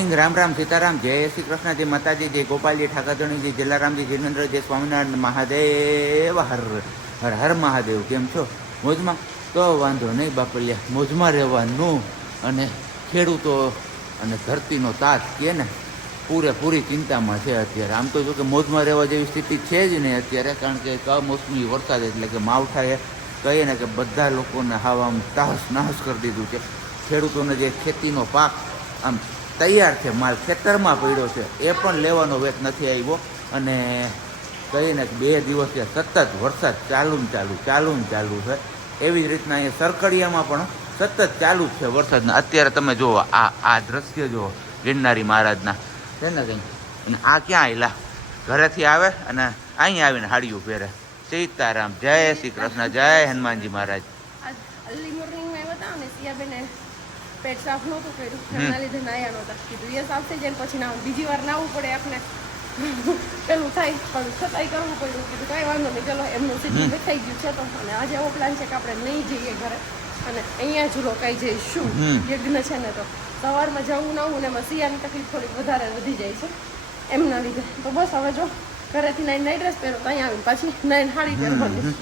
Morning, Ram Ram, Sitaram, જય શ્રી કૃષ્ણ, જય માતાજી, જય ગોપાલજી, ઠાકરધણી, જય જલારામજી, જીનેન્દ્ર, જય સ્વામિનારાયણ, મહાદેવ, હર હર હર મહાદેવ. કેમ છો? મોજમાં? તો વાંધો નહીં બાપલિયા, મોજમાં રહેવાનું. અને ખેડૂતો અને ધરતીનો તાત કે ને પૂરેપૂરી ચિંતામાં છે અત્યારે. આમ તો જો કે મોજમાં રહેવા જેવી સ્થિતિ છે જ નહીં અત્યારે, કારણ કે કમોસમી વરસાદ એટલે કે માવઠાએ કહીએ ને કે બધા લોકોને હાવ આમ તહસ નહસ કરી દીધું છે. ખેડૂતોને જે ખેતીનો પાક આમ તૈયાર છે, માલ ખેતરમાં પડ્યો છે, એ પણ લેવાનો વેત નથી આવ્યો. અને કહીને 2 દિવસથી સતત વરસાદ ચાલુ છે. એવી જ રીતના અહીંયા સરકડિયામાં પણ સતત ચાલુ જ છે વરસાદના. અત્યારે તમે જુઓ આ દ્રશ્ય જુઓ ગિરનારી મહારાજના છે ને કંઈ. અને આ ક્યાં આવેલા? ઘરેથી આવે અને અહીંયા આવીને હાડિયું પહેરે. સીતારામ, જય શ્રી કૃષ્ણ, જય હનુમાનજી મહારાજ. અર્લી મોર્નિંગમાં આવ્યા હતા અને સિયાબેને પેટ સાફ નહોતું કર્યું, એના લીધે નાયા નહોતા. કીધું એ સાફ થઈ જાય ને પછી નાવું, બીજી વાર નાવું પડે આપણે પેલું થાય, પણ છતાંય કરવું પડ્યું. કીધું કાંઈ વાંધો નહીં, ચલો એમનું સીધું દેખાઈ ગયું છે. તો અને આજે એવો પ્લાન છે કે આપણે નહીં જઈએ ઘરે અને અહીંયા જ રોકાઈ જઈશું. યજ્ઞ છે ને તો સવારમાં જવું નાવું ને એમાં સિયાની તકલીફ થોડીક વધારે વધી જાય છે એમના લીધે. તો બસ હવે જો ઘરેથી નાઈ ડ્રેસ પહેરો તો અહીંયા આવીને પાછી નાઈને હાડી પહેરવાની.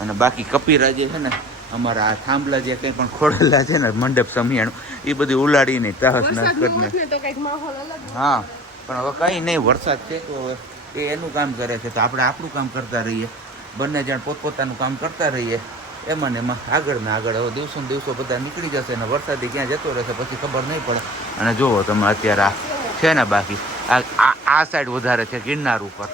અને બાકી કપીરા જે છે ને અમારા આ થાંભલા જે કંઈ પણ ખોડેલા છે ને મંડપ સમિયાણું, એ બધી ઉલાડીને તહસ નહસ કરીને. હા, પણ હવે કંઈ નહીં, વરસાદ છે તો હવે એ એનું કામ કરે છે તો આપણે આપણું કામ કરતા રહીએ. બંને જણ પોતપોતાનું કામ કરતા રહીએ. એમાં ને એમાં આગળ ને આગળ હવે દિવસો ને દિવસો બધા નીકળી જશે અને વરસાદી ક્યાં જતો રહેશે પછી ખબર નહીં પડે. અને જુઓ તમે અત્યારે આ છે ને બાકી આ સાઈડ વધારે છે ગિરનાર ઉપર.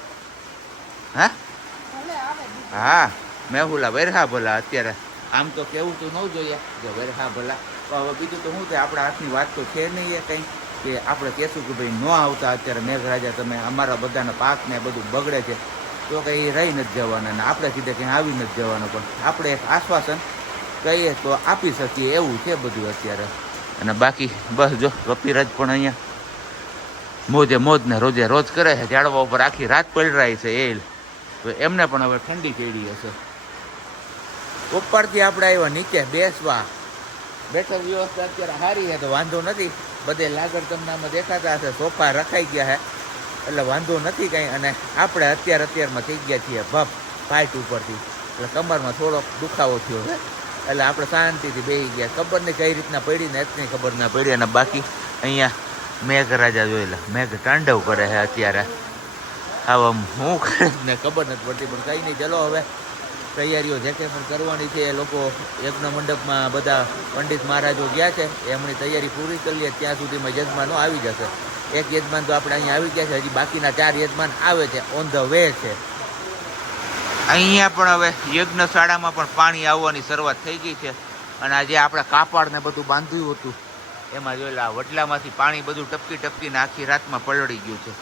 હા, મેહુલા વેરહા ભલા. અત્યારે આમ તો કેવું તો ન જોઈએ કે વેરહા ભલા, તો હવે બીજું તો શું થાય, આપણા હાથની વાત તો છે નહીં એ કંઈ કે આપણે કહેશું કે ભાઈ ન આવતા અત્યારે મેઘરાજા, તમે અમારા બધાના પાક ને બધું બગડે છે, તો કંઈ રહી નથી જવાના ને આપણે સીધે કંઈ આવી નથી જવાનું. પણ આપણે એક આશ્વાસન કહીએ તો આપી શકીએ એવું છે બધું અત્યારે. અને બાકી બસ જો કપિરાજ પણ અહીંયા મોજે મોજ ને રોજે રોજ કરે છે. ઝાડવા ઉપર આખી રાત પલરાય છે એ એમને પણ હવે ઠંડી ચડી હશે. ઉપરથી આપણે આવ્યા નીચે બેસવા, બેઠક વ્યવસ્થા અત્યારે સારી છે તો વાંધો નથી. બધે લાગડ તમને આમાં દેખાતા હશે, સોફા રખાઈ ગયા છે એટલે વાંધો નથી કાંઈ. અને આપણે અત્યારમાં થઈ ગયા છીએ ભપ ફાઇટ ઉપરથી, એટલે કમરમાં થોડોક દુખાવો થયો છે એટલે આપણે શાંતિથી બેસી ગયા. ખબર નહીં કઈ રીતના પડી ને એટલી ખબર ના પડી. અને બાકી અહીંયા મેઘરાજા જોયેલા મેઘ તાંડવ કરે છે અત્યારે. આવા હું કરે ને ખબર નથી પડતી, પણ કંઈ નહીં. ચલો હવે તૈયારીઓ જે કંઈ પણ કરવાની છે એ લોકો યજ્ઞ મંડપમાં બધા પંડિત મહારાજો ગયા છે, એમની તૈયારી પૂરી કરી લે ત્યાં સુધીમાં યજમાનો આવી જશે. એક યજમાન તો આપણે અહીંયા આવી ગયા છે, હજી બાકીના 4 યજમાન આવે છે, ઓન ધ વે છે. અહીંયા પણ હવે યજ્ઞશાળામાં પણ પાણી આવવાની શરૂઆત થઈ ગઈ છે. અને આજે આપણે કાપડ ને બધું બાંધ્યું હતું એમાં જોયેલા વડલામાંથી પાણી બધું ટપકીને આખી રાતમાં પલળી ગયું છે.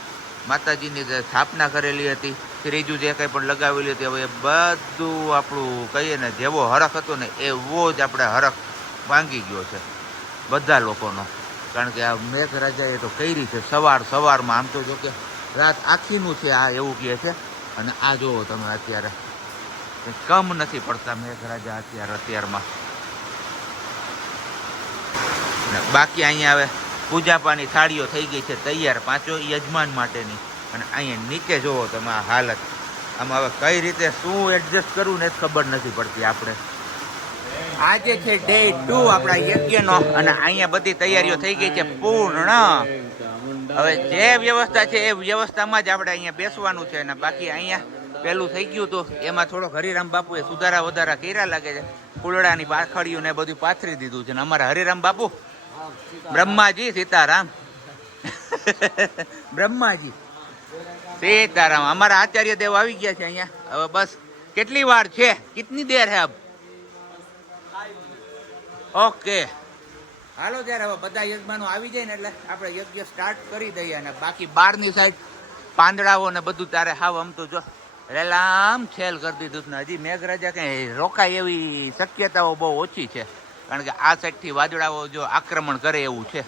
માતાજીની જે સ્થાપના કરેલી હતી, ત્રીજું જે કંઈ પણ લગાવેલી હતી, હવે એ બધું આપણું કહીએ ને જેવો હરખ હતો ને એવો જ આપણે હરખ ભાંગી ગયો છે બધા લોકોનો. કારણ કે આ મેઘરાજાએ તો કરી છે સવારમાં. આમ તો જો કે રાત આખીનું છે આ એવું કહે છે. અને આ જુઓ તમે અત્યારે કમ નથી પડતા મેઘરાજા અત્યારમાં. બાકી અહીંયા હવે પૂજાપાની થાળીઓ થઈ ગઈ છે તૈયાર 5 યજમાન માટેની. અને અહીંયા નીચે જુઓ તમે આ હાલત, આમાં હવે કઈ રીતે શું એડજસ્ટ કરવું ને જ ખબર નથી પડતી આપણે. આજે છે ડે 2 આપણા યજ્ઞનો અને અહીંયા બધી તૈયારીઓ થઈ ગઈ છે પૂર્ણ. હવે જે વ્યવસ્થા છે એ વ્યવસ્થામાં જ આપણે અહીંયા બેસવાનું છે. અને બાકી અહીંયા પેલું થઈ ગયું હતું એમાં થોડોક હરિરામ બાપુએ સુધારા વધારા કર્યા લાગે છે. ફૂલડાની પાખડીઓ ને બધું પાથરી દીધું છે. અને અમારા હરિરામ બાપુ બ્રહ્માજી સીતારામ બ્રહ્માજી સીતારામ અમારા આચાર્ય દેવ આવી ગયા છે અહીંયા. હવે બસ કેટલી વાર છે, કિતની દેર હે અબ? ઓકે, હાલો ત્યારે હવે બધા યજમાનો આવી જાય ને એટલે આપણે યજ્ઞ સ્ટાર્ટ કરી દઈએ. અને બાકી બહારની સાઈડ પાંદડાઓ ને બધું તારે હાવ આમ તો જો રેલામ છેલ કરી દીધું ને હજી મેઘરાજા કઈ રોકાય એવી શક્યતાઓ બહુ ઓછી છે. કારણ કે આ સાઈડ થી વાદળાઓ જો આક્રમણ કરે એવું છે.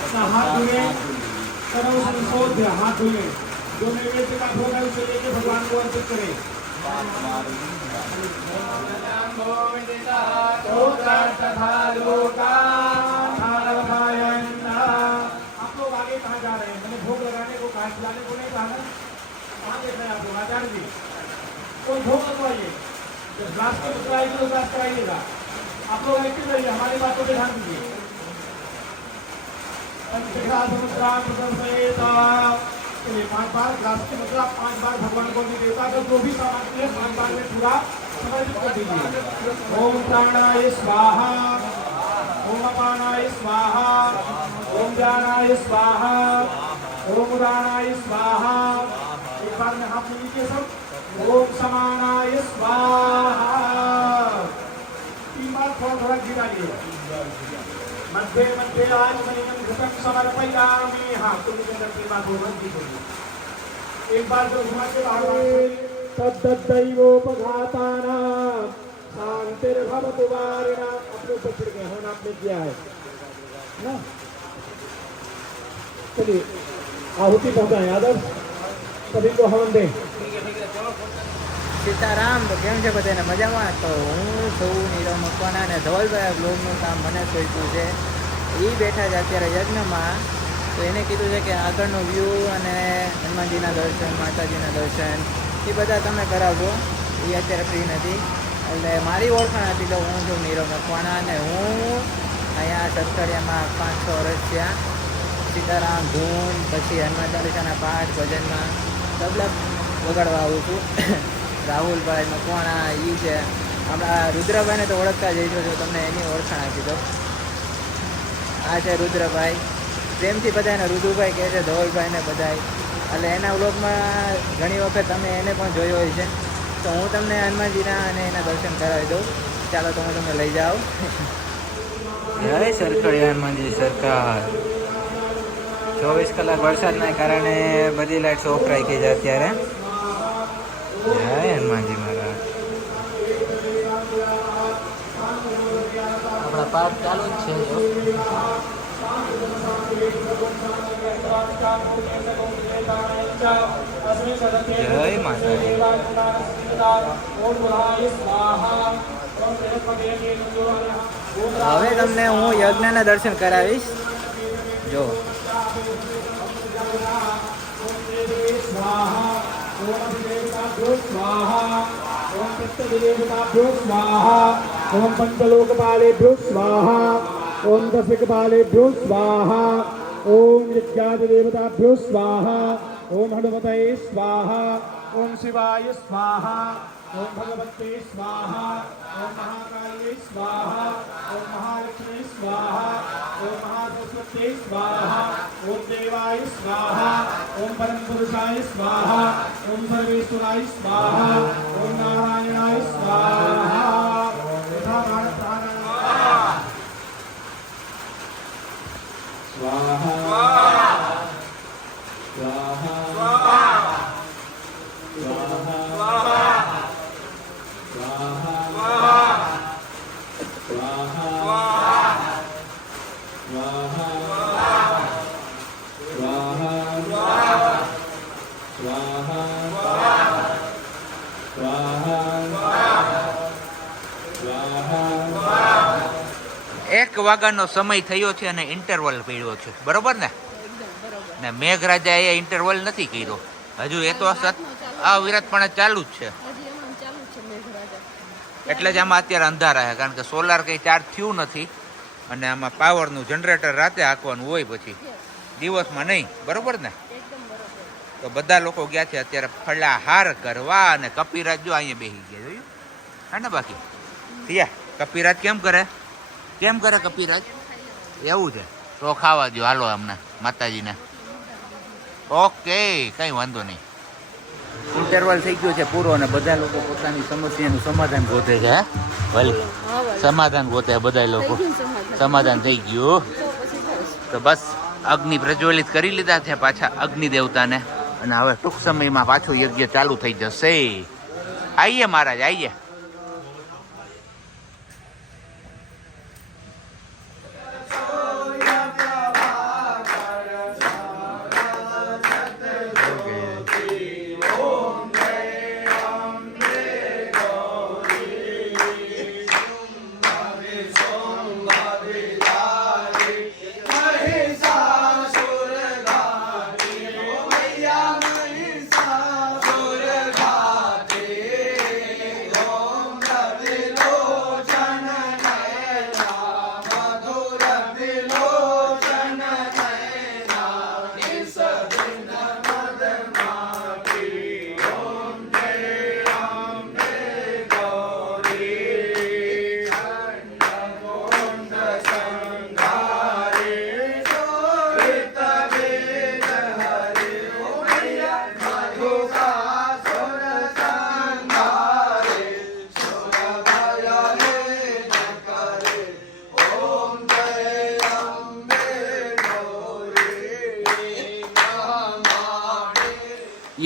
अपना हाथ धुले, करो संशोध्य, हाथ धुले, जो नैवेद्य का भोग है उसे लेके भगवान को अर्पित करें। आप लोग आगे कहाँ जा रहे हैं? मैंने भोग लगाने को कहा, खिलाने को नहीं कहा ना। कहाँ देख रहे हैं आप लोग? आचार्य जी, कोई भोग लगवाइए। जब ग्लास की मुद्रा आएगी तो ग्लास कराइएगा। आप लोग एक्टिव रहिए, हमारी बातों पे ध्यान दीजिए। चलिए 5 बार ग्लास की मुद्रा, 5 बार भगवान को भी देवता का जो भी सामग्री है 5 बार में पूरा समर्पित कर दीजिए। ओम प्राणाय स्वाहा, ओम अपानाय स्वाहा, ओम ज्ञानाय स्वाहा, ओम उदानाय स्वाहा। एक बार में हाथ मिलीजिए सब। ओम समानाय स्वाहा। 3 बार थोड़ा थोड़ा घी डालिए। मध्य मध्य आचमनीयं घृतं समर्पयामि। हाँ, तुम इसके अंदर 3 बार बोलो, घी बोलो। एक बार जो घुमा के बाहर तद्दैवोपघातानां शांतिर्भवतु वारिणाम्। अपने ऊपर छिड़के हवन आपने किया है ना। चलिए आहुति पहुंचाएं। यादव सभी को हवन दें। સીતારામ. તો કેમ છે બધાને મજામાં? તો હું છું નીરવ મકવાણા અને ધવલભાઈ બ્લોગનું કામ મને સોંપ્યું છે. એ બેઠા છે અત્યારે યજ્ઞમાં. તો એને કીધું છે કે આગળનો વ્યૂ અને હનુમાનજીના દર્શન, માતાજીના દર્શન એ બધા તમે કરાવજો. એ અત્યારે ફ્રી નથી, એટલે મારી ઓળખાણ હતી. તો હું છું નીરવ મકવાણા અને હું અહીંયા સરકારિયામાં 5-6 વર્ષ થયા. સીતારામ ધૂન, પછી હનુમાન ચાલીસાના પાઠ, ભજનમાં તબલા વગાડવા આવું છું. રાહુલભાઈ મકવાણા એ છે. આપણા રુદ્રભાઈને તો ઓળખતા જઈ છો, તમને એની ઓળખાણ આપી દો. આ છે રુદ્રભાઈ. પ્રેમથી બધાને રુદુભાઈ કહે છે, ધવલભાઈને બધાય. એટલે એના વ્લોગમાં ઘણી વખત તમે એને પણ જોયો હોય છે. તો હું તમને હનુમાનજીના અને એના દર્શન કરાવી દઉં. ચાલો તો હું તમને લઈ જાઉં. જય સરખડિયા હનુમાનજી સરકાર. 24 કલાક વરસાદના કારણે બધી લાઇટ્સ ઓફ રાખી છે અત્યારે. જય હનુમાનજી મહારાજ. આપણા પાઠ ચાલુ જ છે. જય માતાજી. હવે તમને હું યજ્ઞના દર્શન કરાવીશ. જો ओम देवताभ्यो स्वाहा, ओम पितृदेवताभ्यो स्वाहा, ओम पंचलोकपालेभ्यो स्वाहा, ओम दशकपालेभ्यो स्वाहा, ओम यज्ञादिदेवताभ्यो स्वाहा, ओम हनुमते स्वाहा, ओम शिवाय स्वाहा, ओम भगवते स्वाहा, ओम महाकाल्ये स्वाहा, ओम महालक्ष्मी स्वाहा, ओम महासरस्वती स्वाहा, ओम देवाय स्वाहा, ओम परम पुरुषाय स्वाहा, ओम सर्वेश्वराय स्वाहा, ओम नारायणाय स्वाहा। यथा भारत प्राणायाम स्वाहा स्वाहा એક વાગ્યાનો સમય થયો છે અને ઇન્ટરવલ પડ્યો છે, બરોબર ને? ને મેઘરાજાએ ઇન્ટરવલ નથી કર્યો હજુ. એ તો અવિરતપણે ચાલુ જ છે. એટલે જ આમાં અત્યારે અંધારા છે, કારણ કે સોલાર કંઈ ચાર્જ થયું નથી અને આમાં પાવરનું જનરેટર રાતે હાંકવાનું હોય, પછી દિવસમાં નહીં, બરોબર ને? તો બધા લોકો ગયા છે અત્યારે ફળાહાર કરવા. અને કપિરાજ જો અહીંયા બેસી ગયા, જોયું હા ને? બાકી થયા કપિરાજ કેમ કરે કપિરાજ? એવું છે તો ખાવા દો, હાલો અમને માતાજીને. ઓકે, કંઈ વાંધો નહીં. ઇન્ટરવલ થઈ ગયો છે પૂરો અને બધા લોકો પોતાની સમસ્યાનું સમાધાન ગોતે છે. ભલે સમાધાન ગોતે બધા લોકો. સમાધાન થઈ ગયું તો બસ અગ્નિ પ્રજ્વલિત કરી લીધા છે પાછા અગ્નિ દેવતાને. અને હવે ટૂંક સમયમાં પાછું યજ્ઞ ચાલુ થઈ જશે. આઈએ મહારાજ, આઈએ.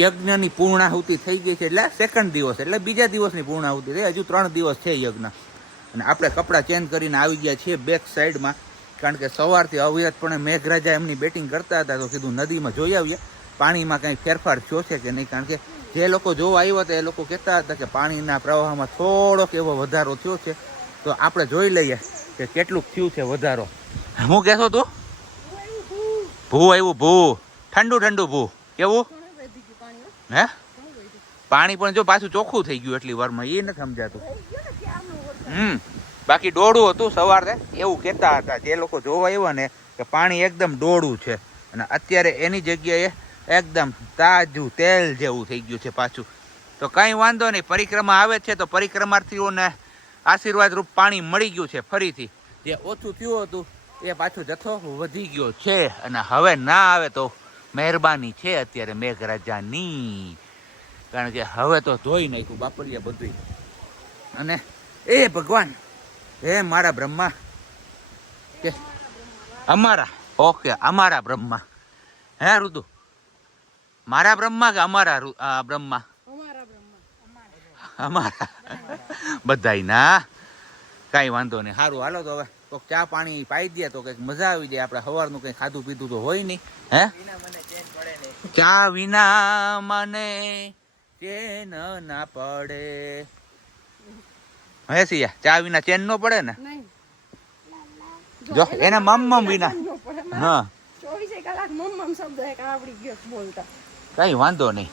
યજ્ઞની પૂર્ણાહુતિ થઈ ગઈ છે, એટલે સેકન્ડ દિવસ, એટલે બીજા દિવસની પૂર્ણાહુતિ થઈ. હજુ 3 દિવસ છે યજ્ઞ. અને આપણે કપડાં ચેન્જ કરીને આવી ગયા છીએ બેક સાઈડમાં, કારણ કે સવારથી અવિરતપણે મેઘરાજા એમની બેટિંગ કરતા હતા. તો કીધું નદીમાં જોઈ આવીએ પાણીમાં કંઈ ફેરફાર થયો છે કે નહીં, કારણ કે જે લોકો જોવા આવ્યા હતા એ લોકો કહેતા હતા કે પાણીના પ્રવાહમાં થોડોક એવો વધારો થયો છે. તો આપણે જોઈ લઈએ કે કેટલુંક થયું છે વધારો. હું કહેશો તું? ભૂ આવ્યું, ભૂ ઠંડુ ઠંડુ ભૂ. કેવું હે? પાણી પણ જો પાછું ચોખ્ખું થઈ ગયું એટલી વારમાં, એ નથી સમજાતું. બાકી ડોળું હતું સવારે એવું કહેતા હતા જે લોકો જોવા આવ્યા ને, કે પાણી એકદમ ડોળું છે. અને અત્યારે એની જગ્યાએ એકદમ તાજું તેલ જેવું થઈ ગયું છે પાછું. તો કંઈ વાંધો નહીં, પરિક્રમા આવે છે તો પરિક્રમાર્થીઓને આશીર્વાદ રૂપ પાણી મળી ગયું છે ફરીથી. જે ઓછું થયું હતું એ પાછું જથ્થો વધી ગયો છે. અને હવે ના આવે તો મહેરબાની છે અત્યારે મેઘરાજાની, કારણ કે હવે તો ધોઈ નાખ્યું બાપરિયા બધું. અને એ ભગવાન, હે મારા બ્રહ્મા, કે અમારા, ઓકે અમારા બ્રહ્મા. હે ઋતુ, મારા બ્રહ્મા કે અમારા બ્રહ્મા? અમારા બધાય ના. કાંઈ વાંધો નહીં, સારું હાલો. તો હવે તો ચા પાણી પાઈ દે તો કંઈક મજા આવી જાય. આપણે સવારનું કંઈ ખાધું પીધું તો હોય નહીં. હે, ચા વિના મને ચેન ના પડે. હે સિયા, ચા વિના ચેન નો પડે ને? જો એના મમ્મ વિના. હા, 24 કલાક મમ્મ શબ્દ એક આવડી ગયો બોલતા. કઈ વાંધો નહીં,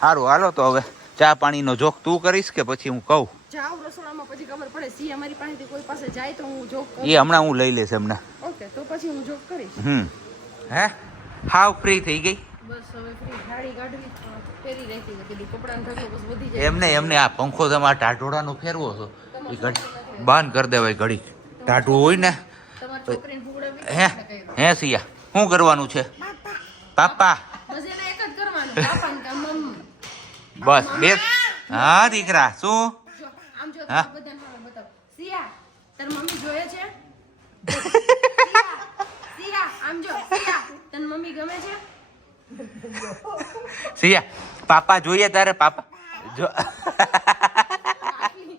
સારું હાલો. તો હવે ચા પાણીનો જોક તું કરીશ કે પછી હું કહું? જાવ રસોડામાં, પછી ખબર પડે. સી અમારી પાસેથી કોઈ પાસે જાય તો હું જોક કરું. એ હમણાં હું લઈ લઈશ એમને. ઓકે, તો પછી હું જોક કરીશ. હે, હાવ ફ્રી થઈ ગઈ? બસ હવે ફ્રી. ગાડી કાઢવી ફેરી રાખી કીધું કપડાં ઢગલો બસ વધી જાય. એમને આ પંખો તમારા ટાઢોડાનો ફેરવો છો એ ઘડી બંધ કરી દેવાય. ઘડી ટાઢું હોય ને. તમારી છોકરીને ફૂગડાવી. હે સિયા, શું કરવાનું છે? પાપા. બસ એને એક જ કરવાનું, પાપા ને કામ મમ્મી. બસ બે. હા દીકરા, શું? જો આમ જો હા? બધાને હવે બતાવ. સિયા, તાર મમ્મી જોયે છે? સિયા આમ જો. સિયા, તને મમ્મી ગમે છે? સિયા, પાપા જોઈએ તારે? પાપા જો. આપણી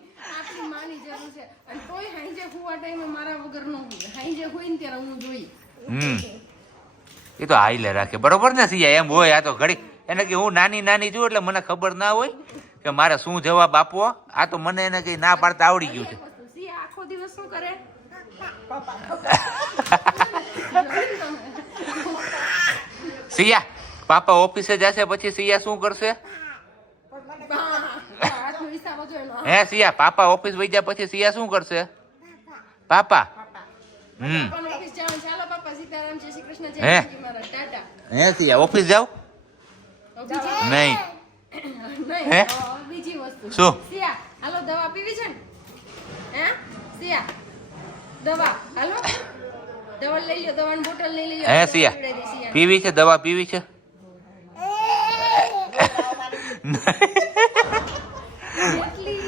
માની જરૂર છે. અને તોય હાંજે હુવા ટાઈમે મારા વગર ન હોય. હાંજે હોય ને ત્યારે હું જોઈ. એ તો હાઈલે રાખે, બરોબર ને સિયા? એમ હોય. આ તો ઘડી એને કે હું નાની નાની છું એટલે મને ખબર ના હોય કે મારે શું જવાબ આપવો. આ તો મને એને કઈ ના પાડતા આવડી ગયું છે. સિયા આખો દિવસ શું કરે? સિયા, પાપા ઓફિસે જશે પછી સિયા શું કરશે? હાથનો હિસાબ હતો એનો. હે સિયા, પાપા ઓફિસ વહી જાય પછી સિયા શું કરશે? પાપા. પાપાનો ઓફિસ જવાનું. ચાલો પાપા, સીતારામ, જય શ્રી કૃષ્ણ, જય હે? શ્રી મહારાજ, ટાટા. હે સિયા, ઓફિસ જાવ? નહીં. હે? બીજી વસ્તુ. શું? સિયા, હાલો દવા પીવી છે ને? હે સિયા, દવા હાલો, દવા લઈ લ્યો, દવાની બોટલ લઈ લ્યો. હે સિયા, પીવી છે દવા? પીવી છે? એટલી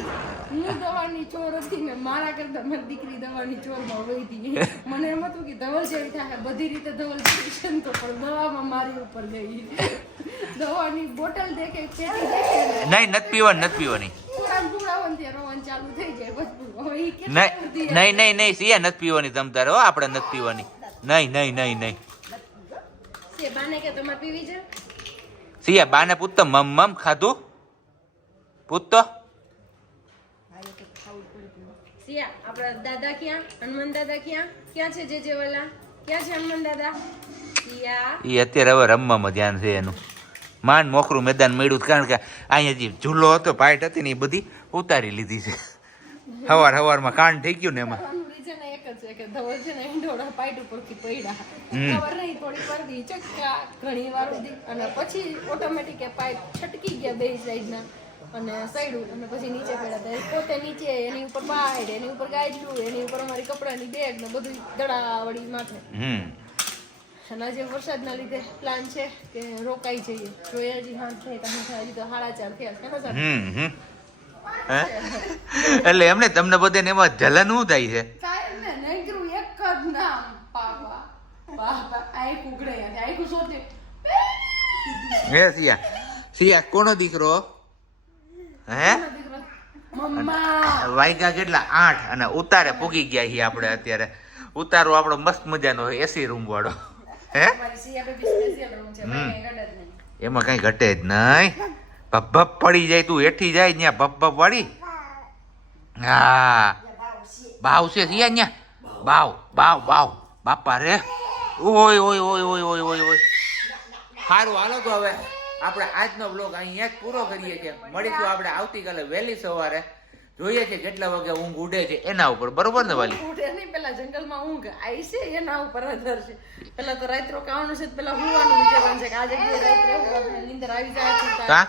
હું દવાની ચોર હતી ને, મારા કરતા મારી દીકરી દવાની ચોરમાં વહી હતી. મને એમ હતું કે ધવલ જેવી થાય, બધી રીતે ધવલ જેવી છે ને, તો પણ દવામાં મારી ઉપર ગઈ. દવાની બોટલ દેખે, પેટી દેખે, નહીં, નથી પીવાની, નથી પીવાની. પુરાણ ત્યાં રોવાનું ચાલુ થઈ જાય. બસ હવે ઈ કેટલી નહીં બધી નહીં નહીં નહીં સિયા, નથી પીવાની તમ તારે. હો, આપણે નથી પીવાની. નહીં નહીં નહીં નહીં છે. બાને કે તમારે પીવી છે? સિયા, બાને પૂછતો મમ ખાધું? પૂછતો. સિયા, આપણા દાદા ક્યાં? હનુમાન દાદા ક્યાં? ક્યાં છે જે વાલા? ક્યાં છે હનુમાન દાદા? સિયા, એ અત્યારે હવે રમવામાં ધ્યાન છે એનું. માંડ મોખરું મેદાન મળ્યું, કારણ કે અહીંયા જે ઝૂલો હતો, પાઇટ હતી ને એ બધી ઉતારી લીધી છે. સવારમાં કાંડ થઈ ગયું ને એમાં. આનું reason એક જ છે કે ધવલ છે ને ઈંડોળા પાઇટ ઉપરથી પડ્યા. ખબર નહીં, થોડી પરદી ચક્કા ઘણી વાર સુધી, અને પછી ઓટોમેટિક એ પાઇપ છટકી ગયા બે સાઈડના, અને સાઈડું, અને પછી નીચે પડ્યા. પોતે નીચે, એની ઉપર પાઇડ, એની ઉપર ગાયલું, એની ઉપર અમારી કપડાની બેગ ને બધું દડાવડી માથે. અને આજે વરસાદના લીધે પ્લાન છે કે રોકાઈ જઈએ. જોઈએ હજી હાથ થઈ તમે, હજી તો 4:30 થયા છે. એટલે એમને તમને બધાને એમાં જલન શું થાય છે? કાંઈ ને નૈકરું એક જ નામ, પાપા. પાપા આંખ ઉઘડે, આંખ શોધે. હે સિયા, સિયા કોનો દીકરો હે મમ્મા વાગ્યા કેટલા 8 અને ઉતારે પૂગી ગયા છીએ આપણે અત્યારે. ઉતારો આપણો મસ્ત મજાનો હોય એસી રૂમ વાળો હે મારી સિયા બેબી સ્પેશિયલ રૂમ છે ભાઈ કઈ ગડત નહીં. એમાં કઈ ઘટે જ નહીં. ભપ ભપ પડી જાય તું હેઠી જાય ત્યાં ભપ ભપ વાળી. હા બાવ છે સિયા ત્યાં બાવ બાવ બાવ બાપા રે ઓય ઓય ઓય ઓય ઓય ઓય ઓય. સારું હાલો તો હવે આપણે આજનો બ્લોગ અહીંયા જ પૂરો કરીએ છીએ. મળીશું આપણે આવતીકાલે વહેલી સવારે. જોઈએ છે કેટલા વાગે ઊંઘ ઉડે છે એના ઉપર, બરોબર ને વાલી? ઉઠે નહીં, પેલા જંગલમાં ઊંઘ આવી છે એના ઉપર આધાર છે. પેલા તો રાત રોકાવાનું છે, પેલા હુવાનું વિચારવાનું છે કે આજે કે રાત રહેવું, નીંદર આવી જાય છે. કા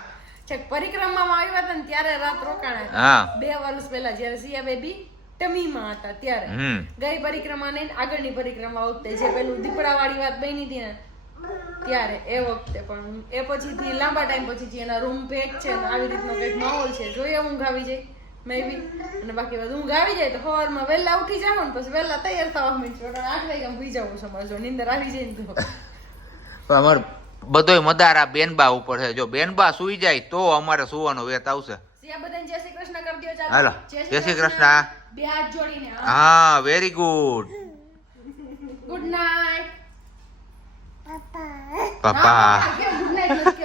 છેક પરિક્રમામાં આવ્યા હતા ને ત્યારે રાત રોકાણા. હા 2 વર્ષ પહેલા જ્યારે સિયા બેબી ટમીમાં હતા ત્યારે ગઈ પરિક્રમા નહીં, આગળની પરિક્રમા વખતે જે પેલું દીપડા વાળી વાત બની હતી ને ત્યારે એ વખતે. પણ એ પછીથી લાંબા ટાઈમ પછીથી એના રૂમ પેક છે ને આવી રીતનો કંઈક માહોલ છે. જોઈએ ઊંઘ આવી જાય મે બી, અને બાકી બધું ઊંઘ આવી જાય તો સવારમાં વહેલા ઉઠી જાવ ને પછી વહેલા તૈયાર થવા માંડજો. 8 વાગ્યા સુઈ જવું સમજો, નીંદર આવી જાય ને તો. અમાર બધોય મદાર આ બેનબા ઉપર છે. જો બેનબા સુઈ જાય તો અમારે સુવાનો વેત આવશે. સિયા બધાને જય શ્રી કૃષ્ણ કરી દો. ચાલો હાલો જય શ્રી કૃષ્ણ. બે હાથ જોડીને હા વેરી ગુડ. ગુડ નાઈટ પપ્પા ગુડ નાઈટ